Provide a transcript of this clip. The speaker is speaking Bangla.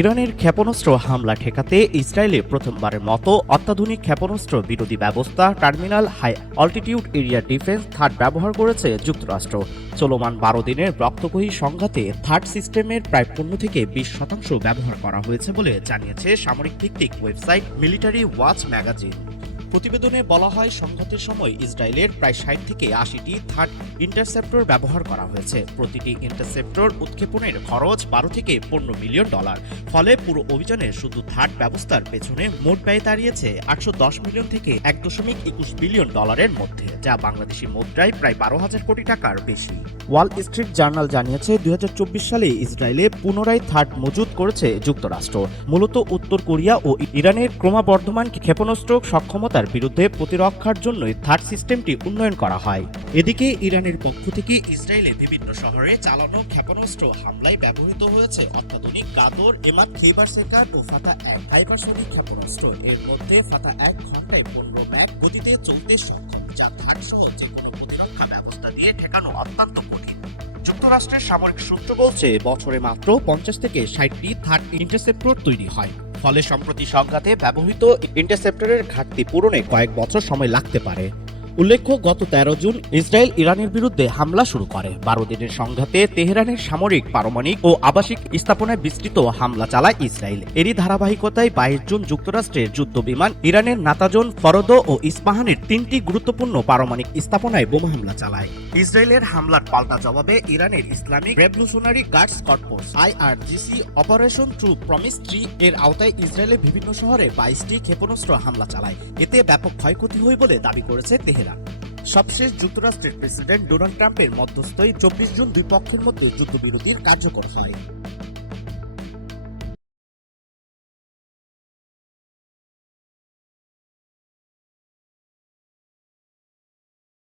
ইরানের ক্ষেপণাস্ত্র হামলা ঠেকাতে ইসরায়েলে প্রথমবারের মতো অত্যাধুনিক ক্ষেপণাস্ত্র বিরোধী ব্যবস্থা terminal high altitude area defence THAAD ব্যবহার করেছে যুক্তরাষ্ট্র। চলমান 12 দিনের রক্তকয়ী সংঘাতে থার্ড সিস্টেমের প্রায় 15-20% ব্যবহার করা হয়েছে বলে জানিয়েছে সামরিক ভিত্তিক ওয়েবসাইট মিলিটারি ওয়াচ ম্যাগাজিন। প্রতিবেদনে বলা হয়, সংঘাতের সময় ইসরায়েলের প্রায় 60-80টি থার্ড ইন্টারসেপ্টর ব্যবহার করা হয়েছে। প্রতিটি ইন্টারসেপ্টর উৎক্ষেপণের খরচ $12 থেকে $15 মিলিয়ন। ফলে পুরো অভিযানে শুধু থার্ড ব্যবস্থার পেছনে মোট ব্যয় দাঁড়িয়েছে $810 মিলিয়ন থেকে $1.21 বিলিয়ন মধ্যে, যা বাংলাদেশি মুদ্রায় প্রায় 12,000 কোটি টাকার বেশি। ওয়াল স্ট্রিট জার্নাল জানিয়েছে, 2024 সালে ইসরায়েলে পুনরায় থার্ড মজুত করেছে যুক্তরাষ্ট্র, মূলত উত্তর কোরিয়া ও ইরানের ক্রমবর্ধমান ক্ষেপণাস্ত্র সক্ষমতার বিরুদ্ধে প্রতিরক্ষার জন্যই থার্ড সিস্টেমটি উন্নয়ন করা হয়। এদিকে ইরানের পক্ষ থেকে ইসরায়েলে বিভিন্ন শহরে চালানো ক্ষেপণাস্ত্র হামলায় ব্যবহৃত হয়েছে অত্যাধুনিক গাদর, এমাদ খেইবার সেকার ও ফাতা-1 হাইপারসনিক ক্ষেপণাস্ত্র। এর মধ্যে ফাতা-1 ঘন্টায় 15 ম্যাক গতিতে চলতে সক্ষম, যা থার্ড সহ যেকোনো প্রতিরক্ষা ব্যবস্থা দিয়ে ঠেকানো অত্যন্ত কঠিন। যুক্তরাষ্ট্রের সামরিক সূত্র বলছে, বছরে মাত্র 50-60টি থার্ড ইন্টারসেপ্টর তৈরি হয়। ফলে সম্প্রতি সংঘাতে ব্যবহৃত ইন্টারসেপ্টরের ঘাটতি পূরণে কয়েক বছর সময় লাগতে পারে। উল্লেখ্য, গত 13 জুন ইসরায়েল ইরানের বিরুদ্ধে হামলা শুরু করে। 12 দিনের সংঘাতে তেহরানের সামরিক, পারমাণবিক ও আবাসিক স্থাপনায় বিস্তৃত হামলা চালায় ইসরায়েল। এরই ধারাবাহিকতায় 22 জুন যুক্তরাষ্ট্রের যুদ্ধবিমান ইরানের নাতাজন, ফরদো ও ইস্পাহানের 3টি গুরুত্বপূর্ণ পারমাণবিক স্থাপনায় বোমা হামলা চালায়। ইসরায়েলের হামলার পাল্টা জবাবে ইরানের Islamic revolutionary guards corps IRGC operation true promise 3 এর আওতায় ইসরায়েলের বিভিন্ন শহরে 22টি ক্ষেপণাস্ত্র হামলা চালায়। এতে ব্যাপক ক্ষয়ক্ষতি হয় বলে দাবি করেছে তেহরান। সবশেষ যুক্তরাষ্ট্রের প্রেসিডেন্ট ডোনাল্ড ট্রাম্পের মধ্যস্থতায় 24 জুন দুই পক্ষের মধ্যে যুদ্ধবিরতির কার্যকর হয়।